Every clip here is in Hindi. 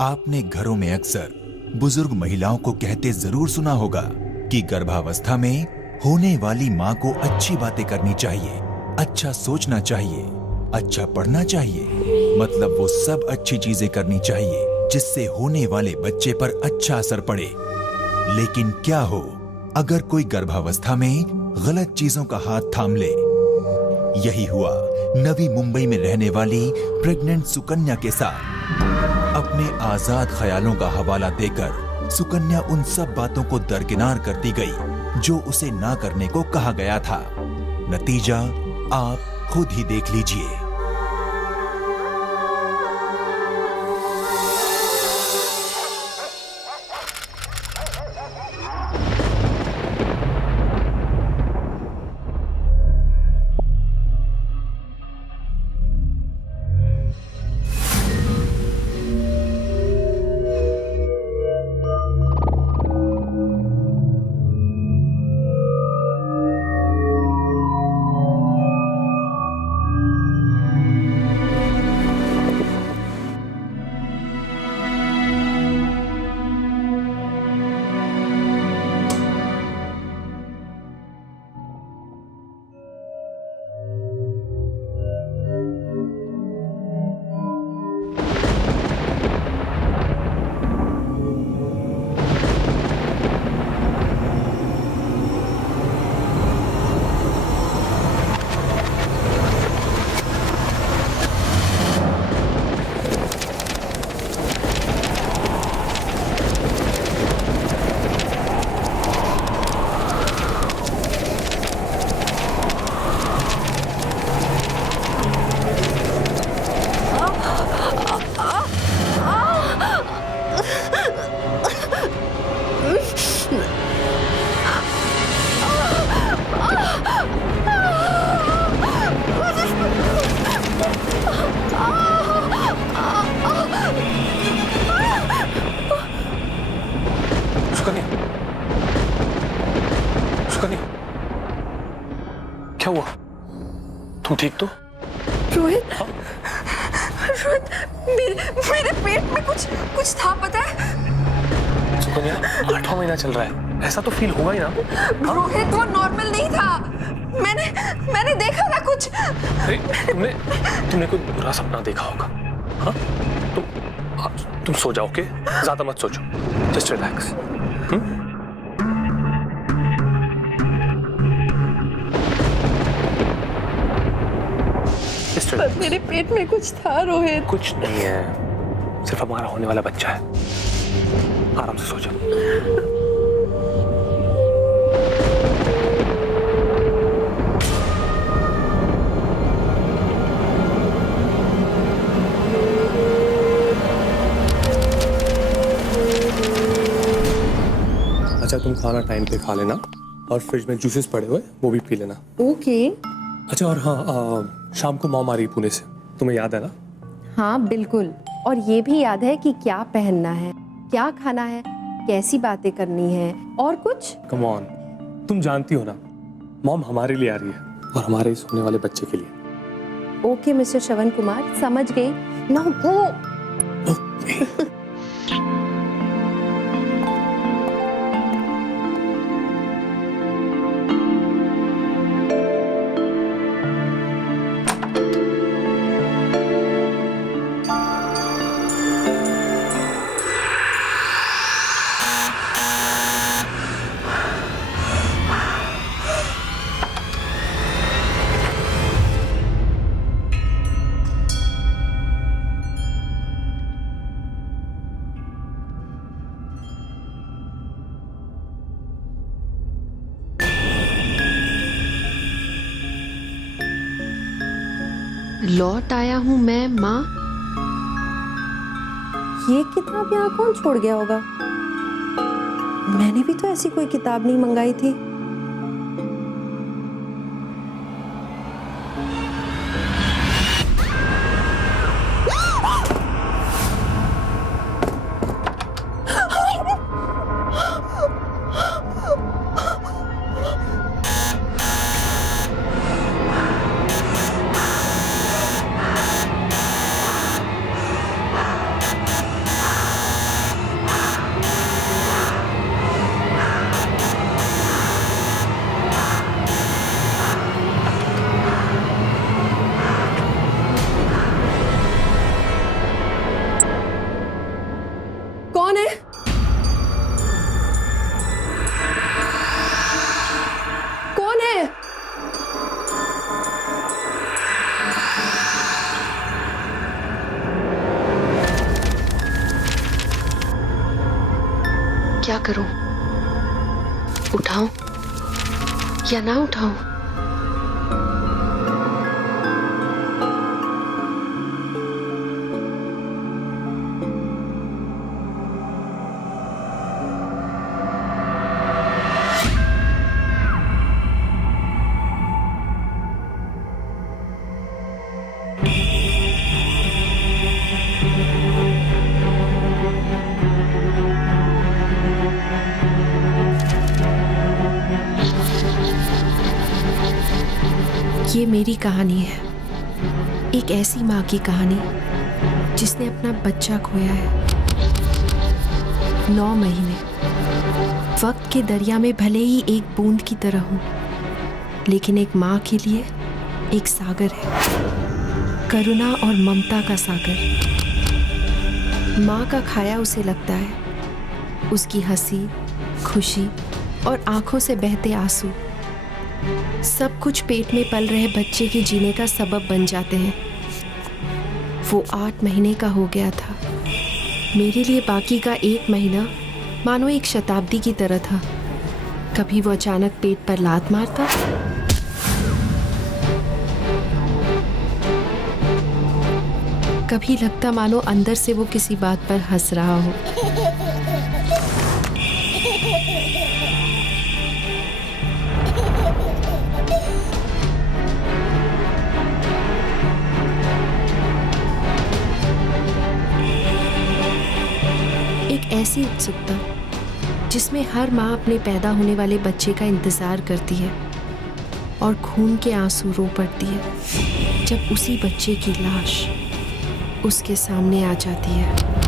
आपने घरों में अक्सर बुजुर्ग महिलाओं को कहते जरूर सुना होगा कि गर्भावस्था में होने वाली माँ को अच्छी बातें करनी चाहिए, अच्छा सोचना चाहिए, अच्छा पढ़ना चाहिए, मतलब वो सब अच्छी चीजें करनी चाहिए जिससे होने वाले बच्चे पर अच्छा असर पड़े। लेकिन क्या हो अगर कोई गर्भावस्था में गलत चीजों का हाथ थाम ले? यही हुआ नवी मुंबई में रहने वाली प्रेग्नेंट सुकन्या के साथ। अपने आजाद ख्यालों का हवाला देकर सुकन्या उन सब बातों को दरकिनार करती गई जो उसे ना करने को कहा गया था। नतीजा आप खुद ही देख लीजिए। क्या हुआ? तुम ठीक तो? रोहित, रोहित, मेरे पेट में कुछ था, पता है? सुकन्या, 8वां महीना चल रहा है, ऐसा तो फील होगा ही ना? रोहित, वो नॉर्मल नहीं था। मैंने देखा ना कुछ। अरे तुमने कोई बुरा सपना देखा होगा। हाँ, तुम सो जाओ, ओके? ज्यादा मत सोचो, जस्ट रिलैक्स। पर मेरे पेट में कुछ था रोहित। कुछ नहीं है, सिर्फ हमारा होने वाला बच्चा है। आराम से सो जाओ। अच्छा, तुम खाना टाइम पे खा लेना और फ्रिज में जूसेस पड़े हुए वो भी पी लेना। ओके। अच्छा, और हाँ, शाम को मॉम आ रही पुणे से, तुम्हें याद है ना? हाँ बिल्कुल, और ये भी याद है कि क्या पहनना है, क्या खाना है, कैसी बातें करनी है और कुछ। कम ऑन, तुम जानती हो ना, मॉम हमारे लिए आ रही है और हमारे इस होने वाले बच्चे के लिए। ओके मिस्टर श्रवण कुमार, समझ गई। Now go. लौट आया हूँ मैं माँ। ये किताब यहाँ कौन छोड़ गया होगा? मैंने भी तो ऐसी कोई किताब नहीं मंगाई थी। करूं? उठाऊं या ना उठाऊं? ये मेरी कहानी है, एक ऐसी माँ की कहानी जिसने अपना बच्चा खोया है। 9 महीने वक्त के दरिया में भले ही एक बूंद की तरह हूँ, लेकिन एक माँ के लिए एक सागर है, करुणा और ममता का सागर। माँ का खाया उसे लगता है, उसकी हंसी, खुशी और आंखों से बहते आंसू सब कुछ पेट में पल रहे बच्चे के जीने का सबब बन जाते हैं। वो 8 महीने का हो गया था। मेरे लिए बाकी का 1 महीना मानो एक शताब्दी की तरह था। कभी वो अचानक पेट पर लात मारता, कभी लगता मानो अंदर से वो किसी बात पर हंस रहा हो। ऐसी उत्सुकता जिसमें हर माँ अपने पैदा होने वाले बच्चे का इंतजार करती है और खून के आंसू रो पड़ती है जब उसी बच्चे की लाश उसके सामने आ जाती है।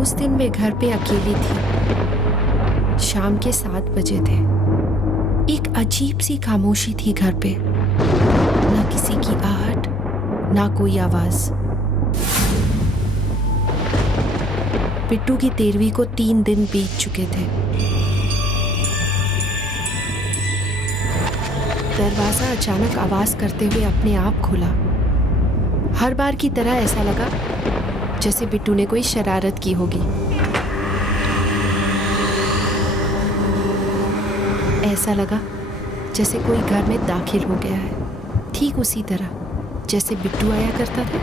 उस दिन मैं घर पे अकेली थी। शाम के 7 बजे थे। एक अजीब सी खामोशी थी घर पे, ना किसी की आहट, ना कोई आवाज। बिट्टू की 13वीं को 3 दिन बीत चुके थे। दरवाजा अचानक आवाज करते हुए अपने आप खुला। हर बार की तरह ऐसा लगा जैसे बिट्टू ने कोई शरारत की होगी। ऐसा लगा जैसे कोई घर में दाखिल हो गया है, ठीक उसी तरह जैसे बिट्टू आया करता था।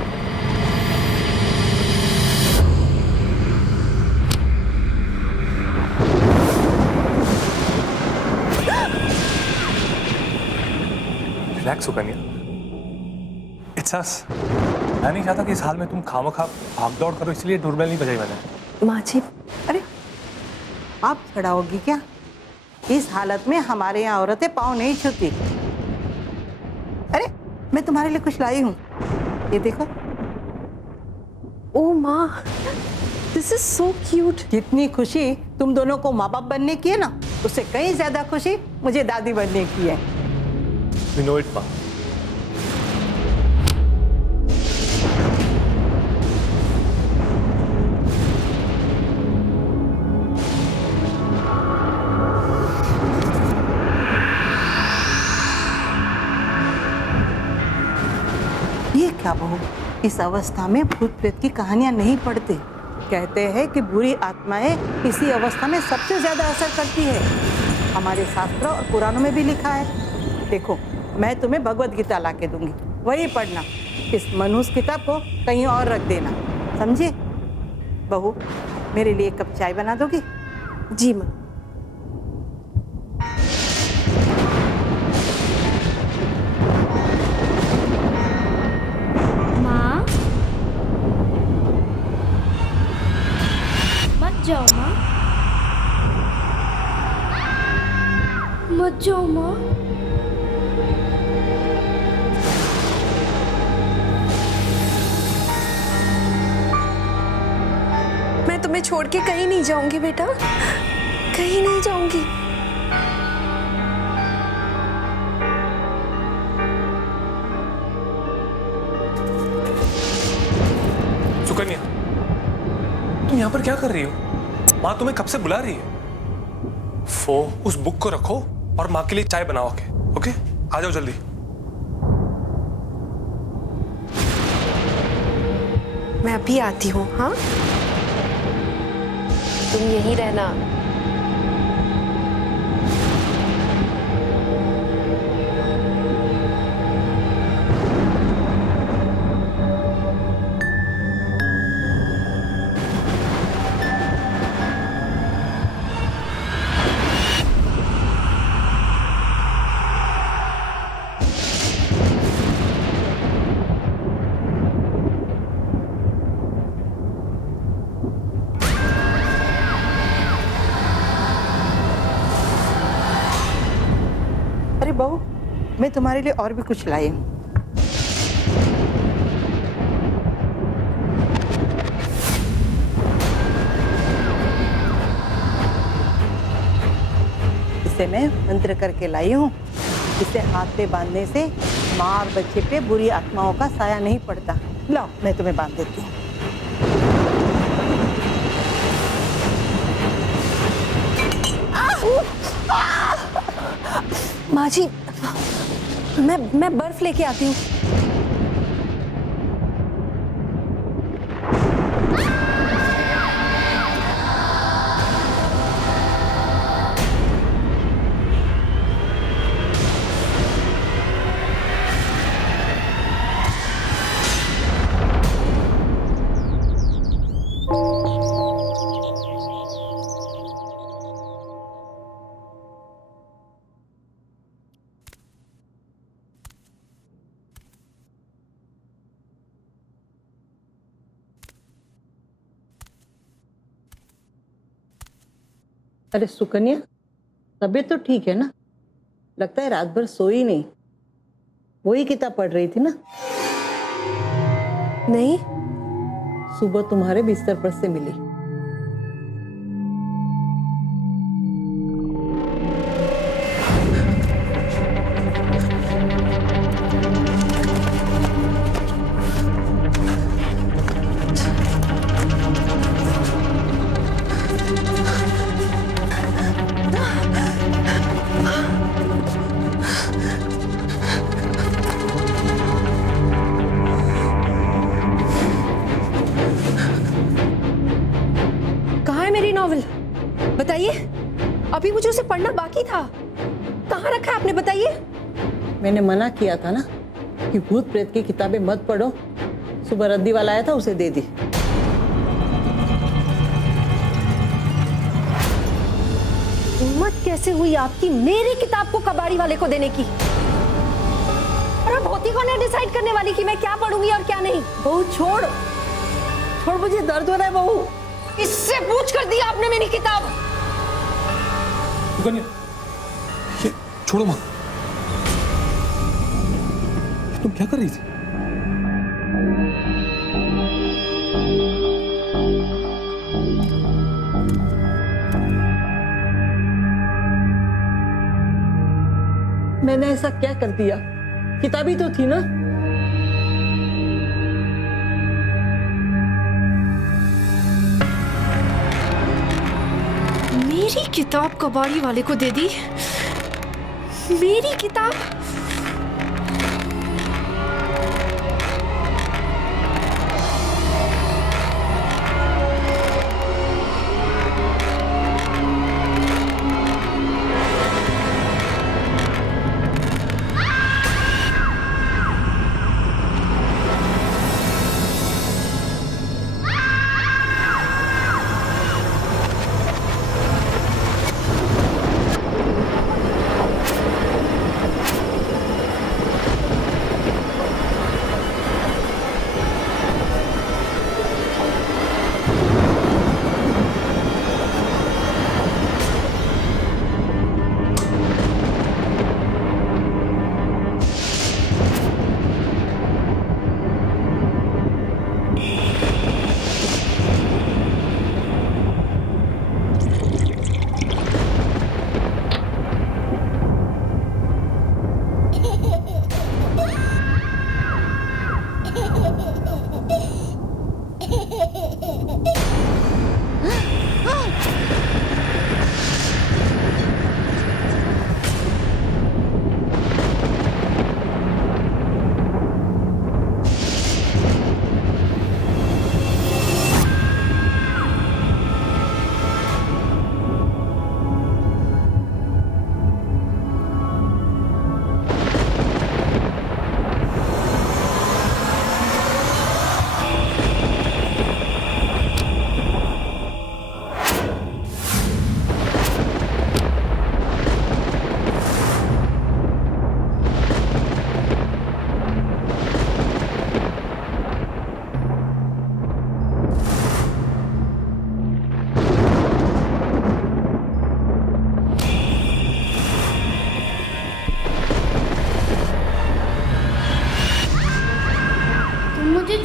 रिलैक्स हो कन्या, इट्स अस। मैं नहीं चाहता कि इस हाल में तुम खामखा भाग दौड़ करो, इसलिए डोरबेल नहीं बजाई मैंने। माँ जी, अरे आप खड़ा होगी क्या? इस हालत में हमारे यहाँ औरतें पाँव नहीं छूती। अरे मैं तुम्हारे लिए कुछ लाई हूँ, ये देखो। ओ माँ, दिस इज सो क्यूट। जितनी खुशी तुम दोनों को माँ बाप बनने की है ना, उससे कहीं ज्यादा खुशी मुझे दादी बनने की है। We know it, माँ। ये क्या बहू, इस अवस्था में भूत प्रेत की कहानियां नहीं पढ़ते। कहते हैं कि बुरी आत्माएं इसी अवस्था में सबसे ज्यादा असर करती है। हमारे शास्त्रों और पुराणों में भी लिखा है। देखो, मैं तुम्हें भगवत गीता ला के दूंगी, वही पढ़ना। इस मनहूस किताब को कहीं और रख देना, समझे? बहू, मेरे लिए एक कप चाय बना दोगी? जी माँ। माँ, मत जाओ माँ, मत जाओ माँ। मैं तुम्हें छोड़ के कहीं नहीं जाऊंगी बेटा, कहीं नहीं जाऊंगी। सुकन्या, तुम यहाँ पर क्या कर रही हो? माँ तुम्हें कब से बुला रही है। उस बुक को रखो और माँ के लिए चाय बनाओ के, ओके? आ जाओ जल्दी। मैं अभी आती हूँ। हाँ, तुम यहीं रहना। अरे बहू, मैं तुम्हारे लिए और भी कुछ लाई हूँ। इसे मैं मंत्र करके लाई हूँ। इसे हाथ पे बांधने से माँ और बच्चे पे बुरी आत्माओं का साया नहीं पड़ता। लाओ, मैं तुम्हें बांध देती हूँ। माँ जी, मैं बर्फ लेके आती हूँ। अरे सुकन्या, तबीयत तो ठीक है ना? लगता है रात भर सोई नहीं। वही किताब पढ़ रही थी ना? नहीं, सुबह तुम्हारे बिस्तर पर से मिली। नॉवल बताइए, अभी मुझे उसे पढ़ना बाकी था। कहाँ रखा है आपने, बताइए। मैंने मना किया था ना कि भूत प्रेत की किताबें मत पढ़ो। सुबह रद्दी वाला आया था, उसे दे दी। हिम्मत कैसे हुई आपकी मेरी किताब को कबाड़ी वाले को देने की? और अब होती कौन है डिसाइड करने वाली कि मैं क्या पढ़ूंगी और क्या नहीं? बहू छोड़, मुझे दर्द हो रहा है बहू। इससे पूछ कर दी आपने मेरी किताब। सुकन्या, ये छोड़ो माँ, तुम क्या कर रही थी? मैंने ऐसा क्या कर दिया? किताबी तो थी ना। मेरी किताब कबाड़ी वाले को दे दी? मेरी किताब?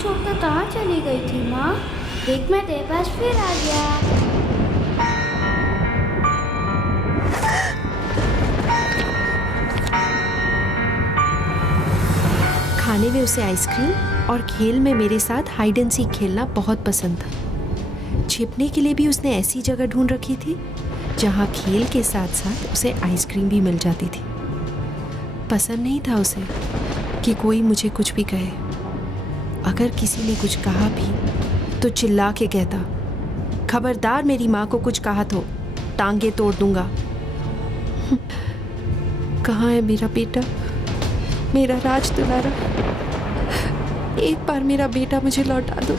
छोड़कर कहाँ चली गई थी माँ? देख मैं तेरे पास फिर आ गया। खाने में उसे आइसक्रीम और खेल में मेरे साथ हाइड एंड सीक खेलना बहुत पसंद था। छिपने के लिए भी उसने ऐसी जगह ढूंढ रखी थी जहाँ खेल के साथ साथ उसे आइसक्रीम भी मिल जाती थी। पसंद नहीं था उसे कि कोई मुझे कुछ भी कहे। अगर किसी ने कुछ कहा भी तो चिल्ला के कहता, खबरदार मेरी माँ को कुछ कहा तो टांगे तोड़ दूंगा। कहाँ है मेरा बेटा, मेरा राज दुलारा? एक बार मेरा बेटा मुझे लौटा दो।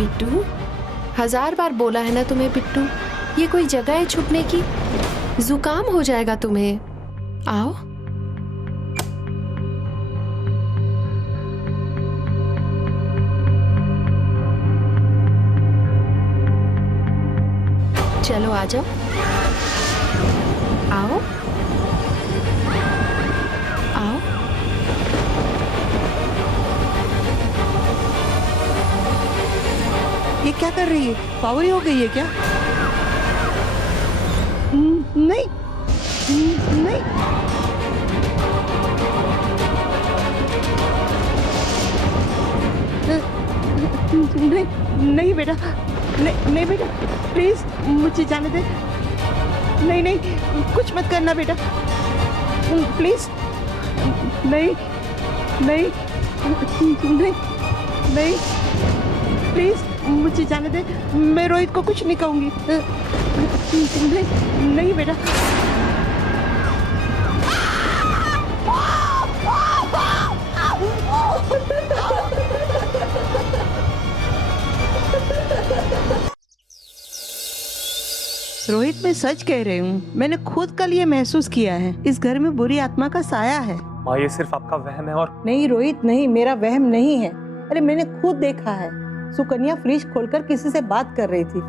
बिट्टू, 1000 बार बोला है ना तुम्हें बिट्टू, ये कोई जगह है छुपने की? जुकाम हो जाएगा तुम्हें। आओ। चलो आ जाओ। आओ आओ। ये क्या कर रही है? पावरी हो गई है क्या? नहीं नहीं। नहीं नहीं बेटा, नहीं नहीं बेटा, प्लीज मुझे जाने दे। नहीं नहीं, कुछ मत करना बेटा, प्लीज। नहीं नहीं नहीं नहीं, प्लीज मुझे जाने दे। मैं रोहित को कुछ नहीं कहूंगी। नहीं नहीं बेटा। रोहित, मैं सच कह रही हूँ, मैंने खुद कल ये महसूस किया है, इस घर में बुरी आत्मा का साया है। माँ ये सिर्फ आपका वहम है। और नहीं रोहित नहीं, मेरा वहम नहीं है। अरे मैंने खुद देखा है, सुकन्या फ्रिज खोलकर किसी से बात कर रही थी,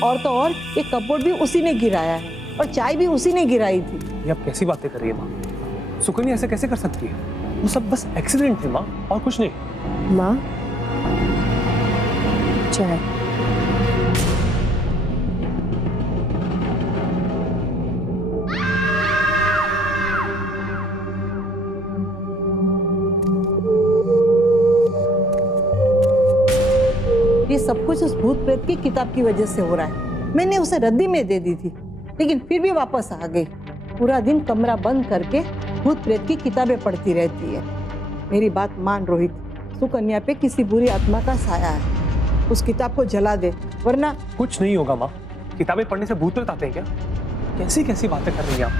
और तो और ये कपबोर्ड भी उसी ने गिराया है और चाय भी उसी ने गिराई थी। ये आप कैसी बातें कर रही है माँ? सुकन्या ऐसे कैसे कर सकती है? वो सब बस एक्सीडेंट थे माँ, और कुछ नहीं। माँ, चाय। ये सब कुछ उस भूत प्रेत की किताब की वजह से हो रहा है। मैंने उसे रद्दी में दे दी थी, लेकिन फिर भी वापस आ गई। पूरा दिन कमरा बंद करके भूत प्रेत की किताबें पढ़ती रहती है। मेरी बात मान रोहित, सुकन्या पे किसी बुरी आत्मा का साया है। उस किताब को जला दे, वरना कुछ नहीं होगा माँ। किताबें पढ़ने से भूत प्रेत आते हैं क्या? कैसी कैसी बातें कर रही हैं आप?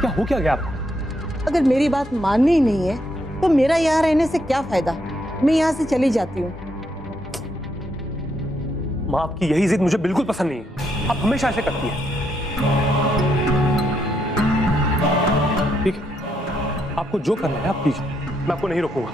क्या हो क्या गया आपको? अगर मेरी बात माननी ही नहीं है तो मेरा यहाँ रहने से क्या फायदा? मैं यहाँ से चली जाती हूँ। माँ आपकी यही जिद मुझे बिल्कुल पसंद नहीं है। आप हमेशा ऐसे करती हैं। ठीक है, आपको जो करना है आप कीजिए, मैं आपको नहीं रोकूंगा।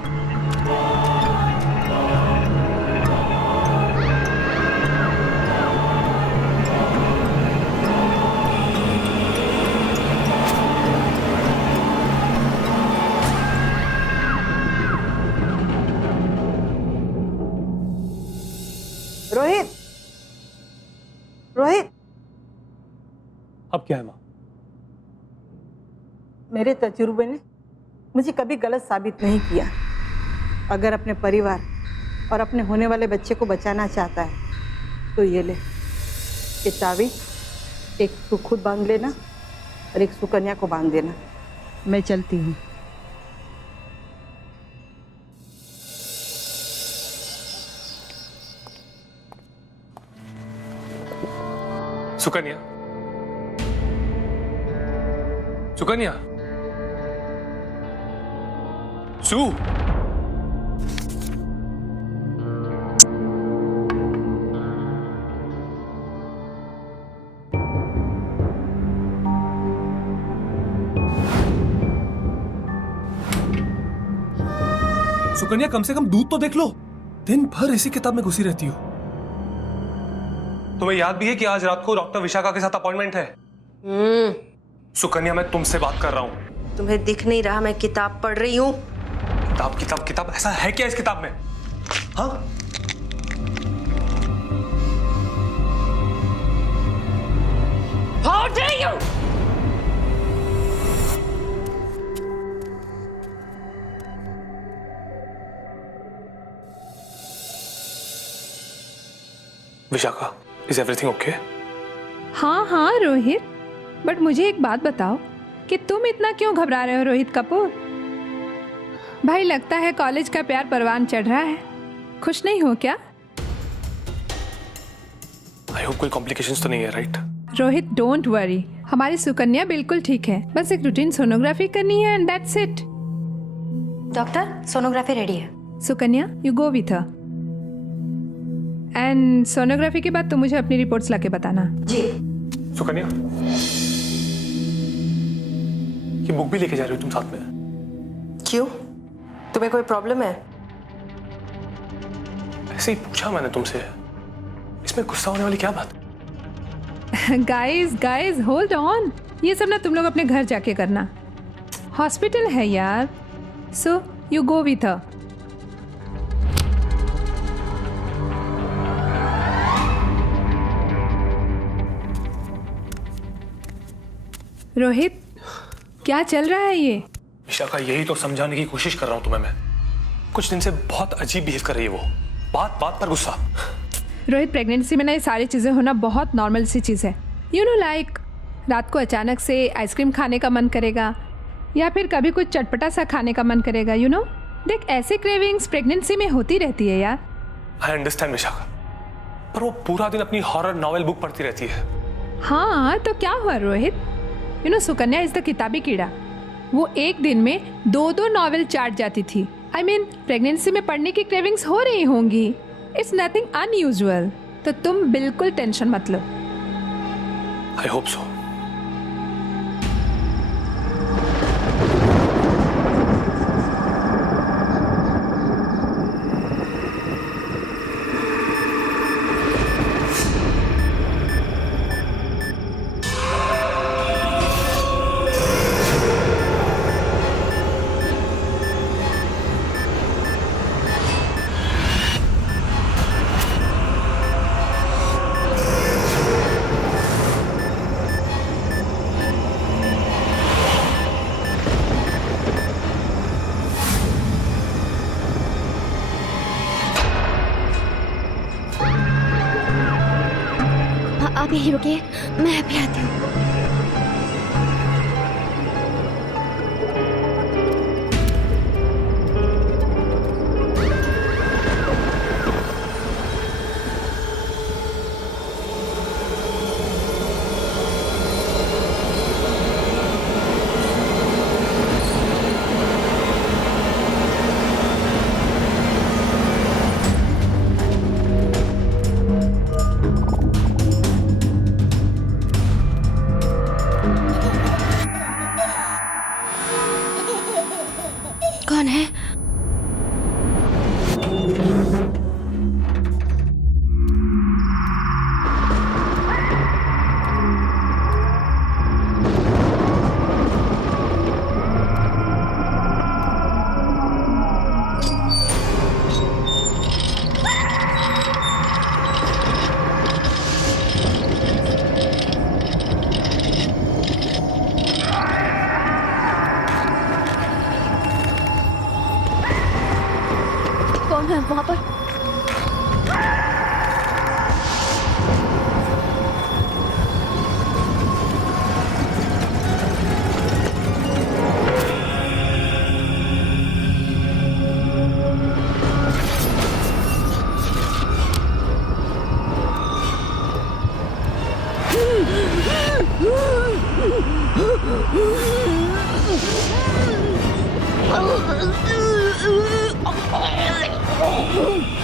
रोहित, रोहित, अब क्या है माँ? मेरे तजुर्बे ने मुझे कभी गलत साबित नहीं किया। अगर अपने परिवार और अपने होने वाले बच्चे को बचाना चाहता है तो ये ले, ये तावीज़ एक तू खुद बांध लेना और एक सुकन्या को बांध देना। मैं चलती हूँ। सुकन्या, सुकन्या, सू, सुकन्या कम से कम दूध तो देख लो, दिन भर इसी किताब में घुसी रहती हो। तुम्हें याद भी है कि आज रात को डॉक्टर विशाखा के साथ अपॉइंटमेंट है? सुकन्या मैं तुमसे बात कर रहा हूँ। तुम्हें दिख नहीं रहा मैं किताब पढ़ रही हूँ? किताब किताब किताब, ऐसा है क्या इस किताब में? हाँ, How dare you? Vishakha, is everything okay? हाँ हाँ रोहित, बट मुझे एक बात बताओ कि तुम इतना क्यों घबरा रहे हो रोहित कपूर? भाई लगता है कॉलेज का प्यार परवान चढ़ रहा है, खुश नहीं हो क्या? आई होप कोई कॉम्प्लिकेशंस तो नहीं है, राइट? रोहित डोंट वरी, हमारी सुकन्या बिल्कुल ठीक है, बस एक रूटीन सोनोग्राफी करनी है and that's it. Doctor, sonography ready है। Sukanya you go with her and sonography के बाद तुम मुझे अपनी रिपोर्ट्स लाके बताना। जी। सुकन्या, ये बुक भी लेके जा रही हो तुम साथ में? क्यों, तुम्हें कोई प्रॉब्लम है? ऐसे ही पूछा मैंने तुमसे, इसमें गुस्सा होने वाली क्या बात? गाइस होल्ड ऑन, ये सब ना तुम लोग अपने घर जाके करना, हॉस्पिटल है यार। सो यू गो विथ हर। रोहित क्या चल रहा है ये? विशाखा, यही तो समझाने की कोशिश कर रहा हूं तुम्हें मैं। कुछ दिन से बहुत अजीब बिहेव कर रही है वो, बात बात पर गुस्सा। रोहित प्रेगनेंसी में ना ये सारी चीज़ें होना बहुत नॉर्मल सी चीज़ है। यू नो लाइक रात को अचानक से आइसक्रीम खाने का मन करेगा या फिर कभी कुछ चटपटा सा खाने का मन करेगा, यू नो। देख ऐसे क्रेविंग्स प्रेगनेंसी में होती रहती है यार। आई अंडरस्टैंड विशाखा, पर वो पूरा दिन अपनी हॉरर नॉवेल बुक पढ़ती रहती है। हाँ तो क्या हुआ Rohit, you know Sukanya is the किताबी कीड़ा। वो एक दिन में 2-2 नॉवेल चाट जाती थी। आई मीन प्रेगनेंसी में पढ़ने की क्रेविंग्स हो रही होंगी, इट्स नथिंग अनयूजुअल। तो तुम बिल्कुल टेंशन मत लो। I hope so. आप यहीं रुकिए, मैं अभी आती हूँ। कौन है? कौन है वहां पर? Oh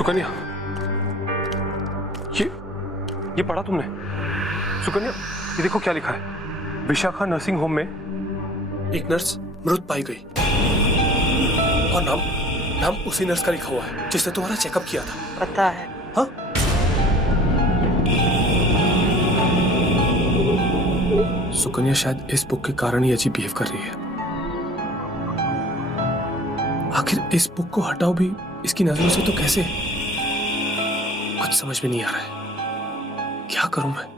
सुकन्या, ये पढ़ा तुमने? सुकन्या, ये देखो क्या लिखा है। विशाखा नर्सिंग होम में एक नर्स मृत पाई गई, और नाम उसी नर्स का लिखा हुआ है जिसने तुम्हारा चेकअप किया था। पता है। हाँ? सुकन्या शायद इस बुक के कारण ही अजीब बिहेव कर रही है। आखिर इस बुक को हटाओ भी इसकी नजरों से तो कैसे? कुछ समझ में नहीं आ रहा है। क्या करूं मैं?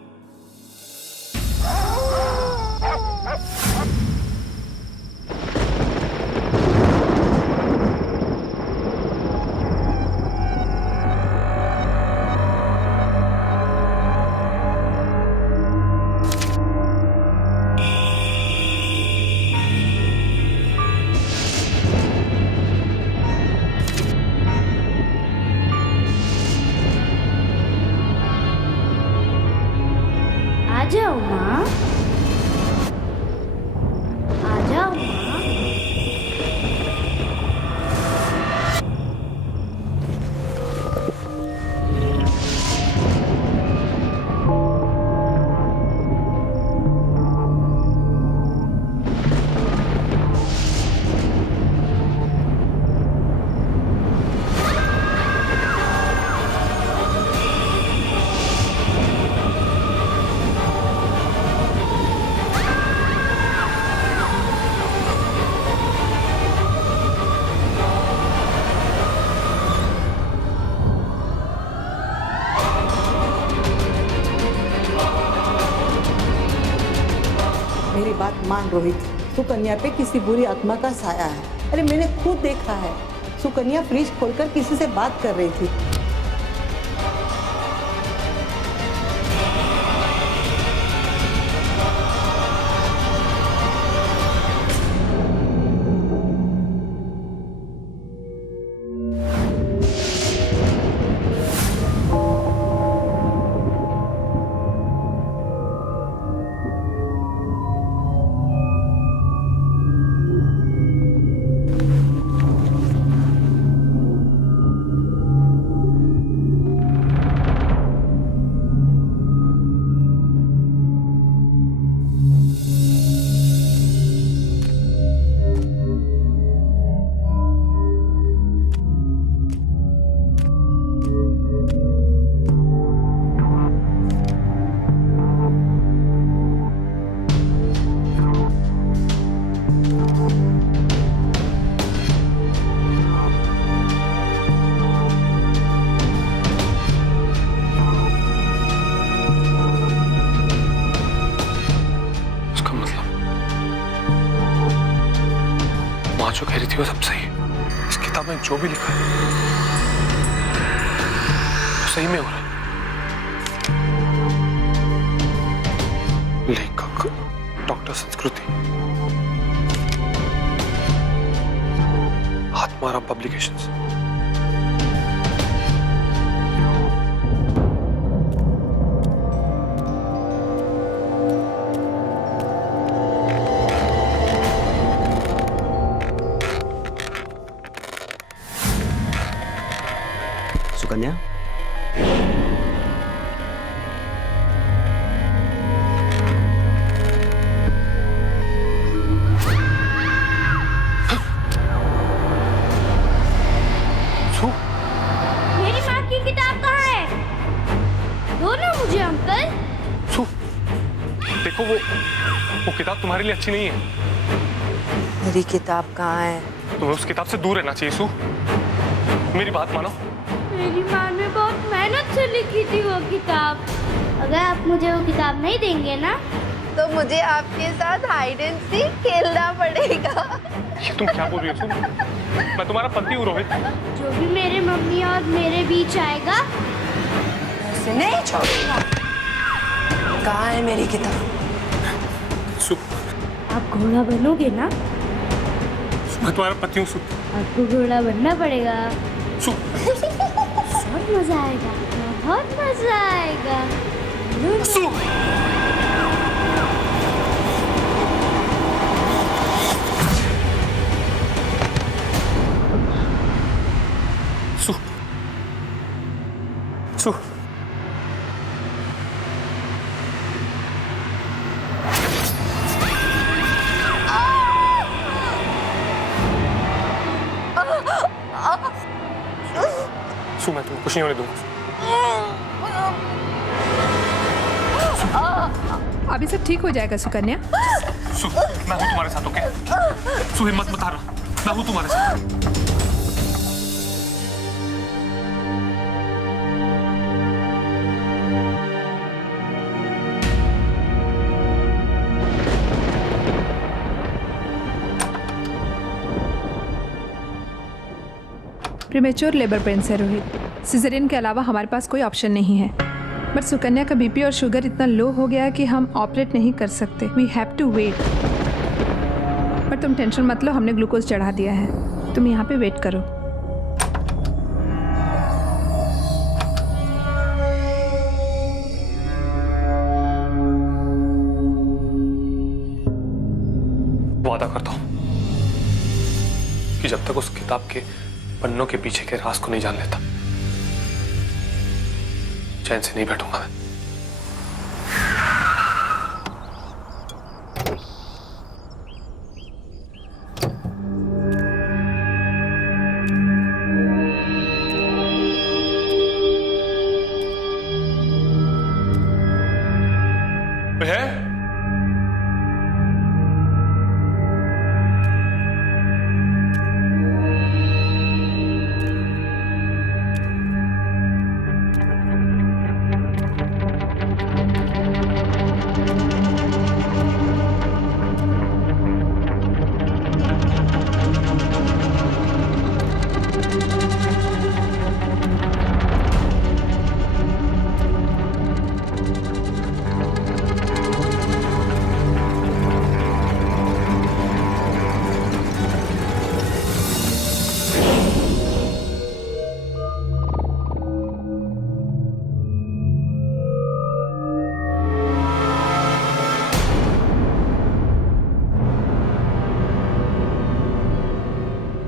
आ जाओ माँ, आ जाओ माँ। मेरी बात मान रोहित, सुकन्या पे किसी बुरी आत्मा का साया है। अरे मैंने खुद देखा है, सुकन्या फ्रिज खोलकर किसी से बात कर रही थी। जो कह रही थी वो सब सही है। इस किताब में जो भी लिखा है वो सही में हो रहा है। लेखक डॉक्टर संस्कृति, आत्माराम पब्लिकेशंस। सुकन्या, मेरी माँ की किताब कहाँ है? दो ना मुझे अंकल। सु, देखो वो किताब तुम्हारे लिए अच्छी नहीं है। मेरी किताब कहाँ है? तुम्हें उस किताब से दूर रहना चाहिए सु। मेरी बात मानो। मेरी माँ ने बहुत मेहनत से लिखी थी वो किताब। अगर आप मुझे वो किताब नहीं देंगे ना तो मुझे आपके साथ हाइड एंड सीक खेलना पड़ेगा। ये तुम क्या बोल रही हो सु? मैं तुम्हारा पति हूँ रोहित। जो भी मेरे मम्मी और मेरे बीच आएगा उसे नहीं छोड़ूंगा। कहाँ है मेरी किताब? सु, आप घोड़ा बनोगे ना? मैं तुम्हारा पति हूँ सु। आपको घोड़ा बनना पड़ेगा। सु, बहुत मजा आएगा, बहुत मजा आएगा। सु। सु, सु सु मैं तुमको कुछ नहीं होने दूंगा। अभी सब ठीक हो जाएगा सुकन्या। सु मैं हूं तुम्हारे साथ, ओके? सु हिम्मत मत हारना, मैं हूं तुम्हारे साथ। प्रीमेच्योर लेबर पेन है रोहित। सिजेरियन के अलावा हमारे पास कोई ऑप्शन नहीं है। बट सुकन्या का बीपी और शुगर इतना लो हो गया है कि हम ऑपरेट नहीं कर सकते। We have to wait. पर तुम टेंशन मत लो, हमने ग्लूकोज चढ़ा दिया है। तुम यहाँ पे वेट करो। वादा करता हूं कि जब तक उस किताब के पन्नों के पीछे के राज को नहीं जान लेता, चैन से नहीं बैठूंगा मैं।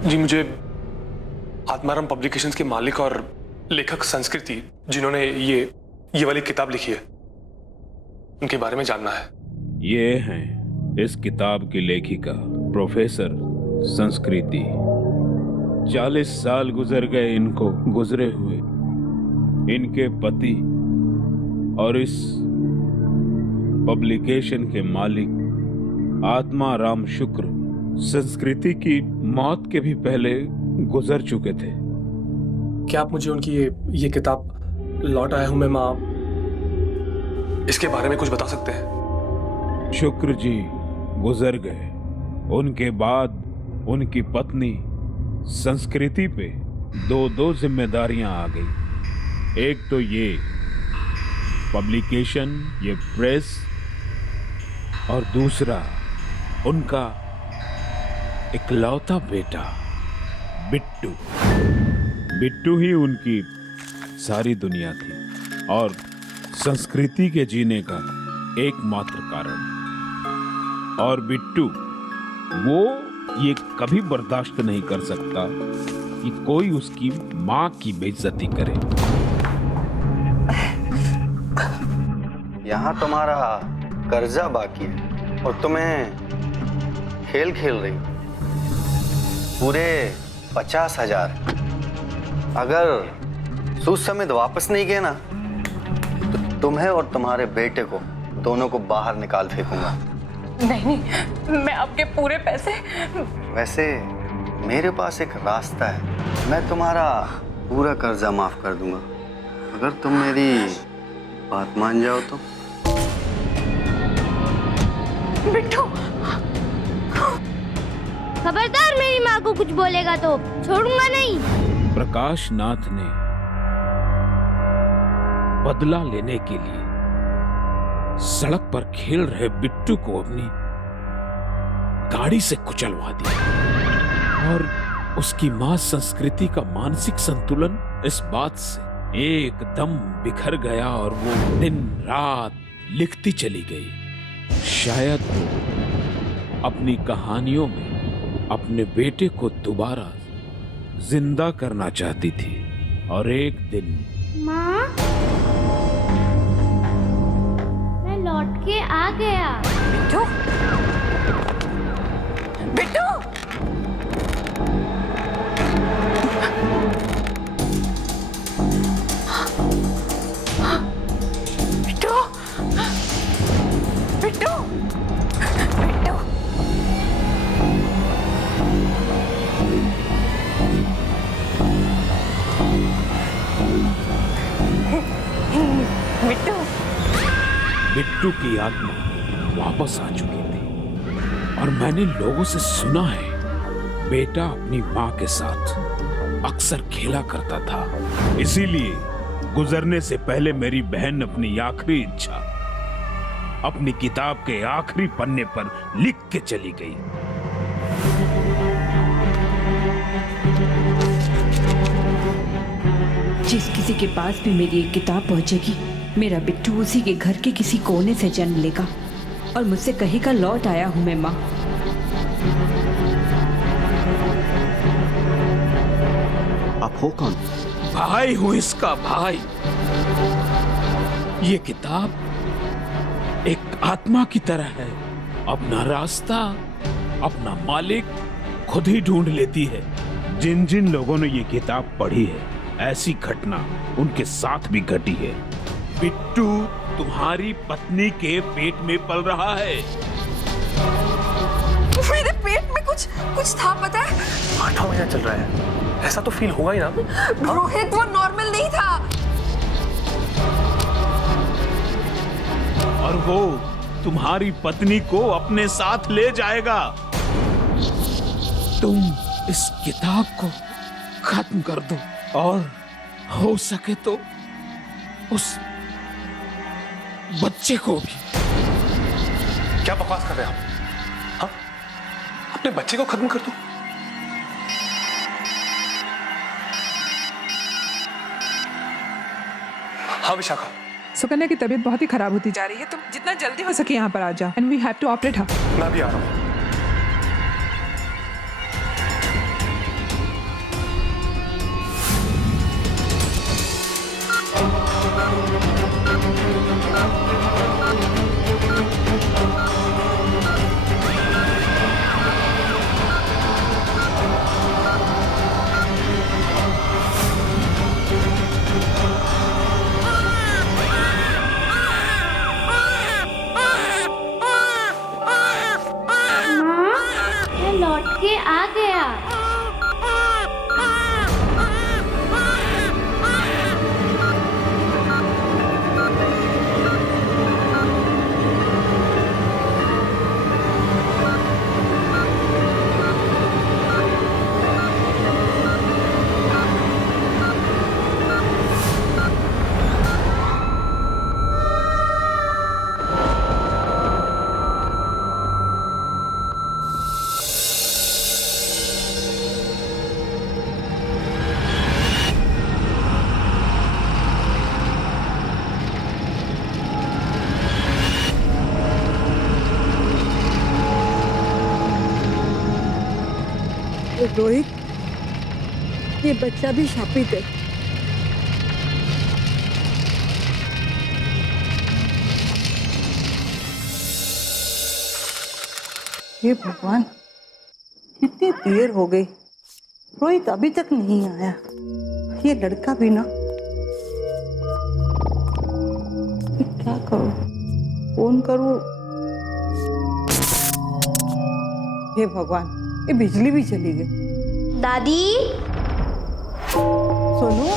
जी, मुझे आत्माराम पब्लिकेशंस के मालिक और लेखक संस्कृति, जिन्होंने ये वाली किताब लिखी है, उनके बारे में जानना है। ये हैं इस किताब की लेखिका प्रोफेसर संस्कृति। 40 साल गुजर गए इनको गुजरे हुए। इनके पति और इस पब्लिकेशन के मालिक आत्माराम शुक्र संस्कृति की मौत के भी पहले गुजर चुके थे। क्या आप मुझे उनकी ये किताब लौट आया हूं मैं मां, इसके बारे में कुछ बता सकते हैं? शुक्र जी गुजर गए। उनके बाद उनकी पत्नी संस्कृति पे दो जिम्मेदारियां आ गई। एक तो ये पब्लिकेशन, ये प्रेस, और दूसरा उनका इकलौता बेटा बिट्टू। बिट्टू ही उनकी सारी दुनिया थी और संस्कृति के जीने का एकमात्र कारण। और बिट्टू वो ये कभी बर्दाश्त नहीं कर सकता कि कोई उसकी माँ की बेइज्जती करे। यहाँ तुम्हारा कर्जा बाकी है और तुम्हें खेल खेल रही पूरे 50,000। अगर सूद समेत वापस नहीं किए ना तो तुम्हें और तुम्हारे बेटे को दोनों को बाहर निकाल फेंकूंगा। नहीं, मैं आपके पूरे पैसे। वैसे मेरे पास एक रास्ता है, मैं तुम्हारा पूरा कर्जा माफ कर दूंगा अगर तुम मेरी बात मान जाओ तो। बिट्टू, खबरदार मेरी माँ को कुछ बोलेगा तो छोड़ूंगा नहीं। प्रकाश नाथ ने बदला लेने के लिए सड़क पर खेल रहे बिट्टू को अपनी गाड़ी से कुचलवा दिया और उसकी मां संस्कृति का मानसिक संतुलन इस बात से एकदम बिखर गया और वो दिन रात लिखती चली गई। शायद वो अपनी कहानियों में अपने बेटे को दोबारा जिंदा करना चाहती थी। और एक दिन माँ लौट के आ गया। बिट्टू, बिट्टू, बिट्टू, बिट्टू, बिट्टू, बिट्टू। बिट्टू की आत्मा वापस आ चुकी थी और मैंने लोगों से सुना है बेटा अपनी माँ के साथ अक्सर खेला करता था। इसीलिए गुजरने से पहले मेरी बहन अपनी आखिरी इच्छा अपनी किताब के आखिरी पन्ने पर लिख के चली गई। जिस किसी के पास भी मेरी एक किताब पहुंचेगी, मेरा बिट्टू उसी के घर के किसी कोने से जन्म लेगा और मुझसे कहेगा लौट आया हूं मैं माँ। आप हो कौन? भाई हूं इसका भाई। ये किताब एक आत्मा की तरह है, अपना रास्ता अपना मालिक खुद ही ढूंढ लेती है। जिन जिन लोगों ने ये किताब पढ़ी है, ऐसी घटना उनके साथ भी घटी है। बिट्टू तुम्हारी पत्नी के पेट में पल रहा है। मेरे पेट में कुछ था, पता है? 8वां महीना चल रहा है, ऐसा तो फील होगा ही ना। रोहित, वो नॉर्मल नहीं था। और वो तुम्हारी पत्नी को अपने साथ ले जाएगा। तुम इस किताब को खत्म कर दो और हो सके तो उस बच्चे को भी। क्या बकवास कर रहे हैं आप? हाँ? अपने बच्चे को खत्म कर दो? हाँ विशाखा, सुकन्या की तबीयत बहुत ही खराब होती जा रही है, तुम जितना जल्दी हो सके यहाँ पर आ जाओ and we have to operate her. मैं भी आ रहा हूँ। लौट के आ गया। रोहित, ये बच्चा भी शापित है। हे भगवान, कितनी देर हो गई, रोहित अभी तक नहीं आया। ये लड़का भी ना, क्या करूं? फोन करूं? हे भगवान, ये बिजली भी चली गई। दादी, सोनू,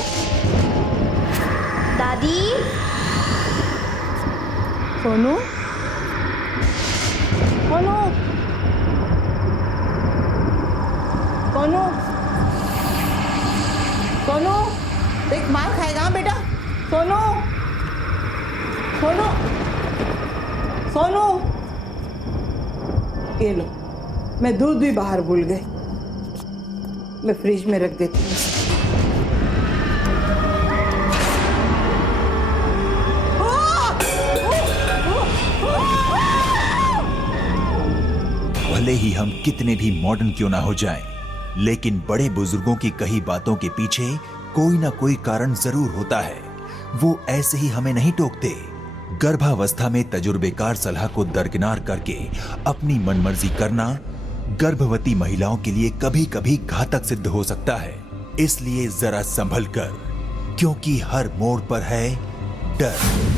दादी, सोनू, सोनू, सोनू, सोनू, एक मार खाएगा हाँ बेटा। सोनू, सोनू, सोनू, ये लो, मैं दूध भी बाहर भूल गई, मैं फ्रिज में रख देती हूँ। भले ही हम कितने भी मॉडर्न क्यों ना हो जाएं, लेकिन बड़े बुजुर्गों की कही बातों के पीछे कोई ना कोई कारण जरूर होता है। वो ऐसे ही हमें नहीं टोकते, गर्भावस्था में तजुर्बेकार सलाह को दरकिनार करके अपनी मनमर्जी करना गर्भवती महिलाओं के लिए कभी कभी घातक सिद्ध हो सकता है। इसलिए जरा संभल कर, क्योंकि हर मोड़ पर है डर।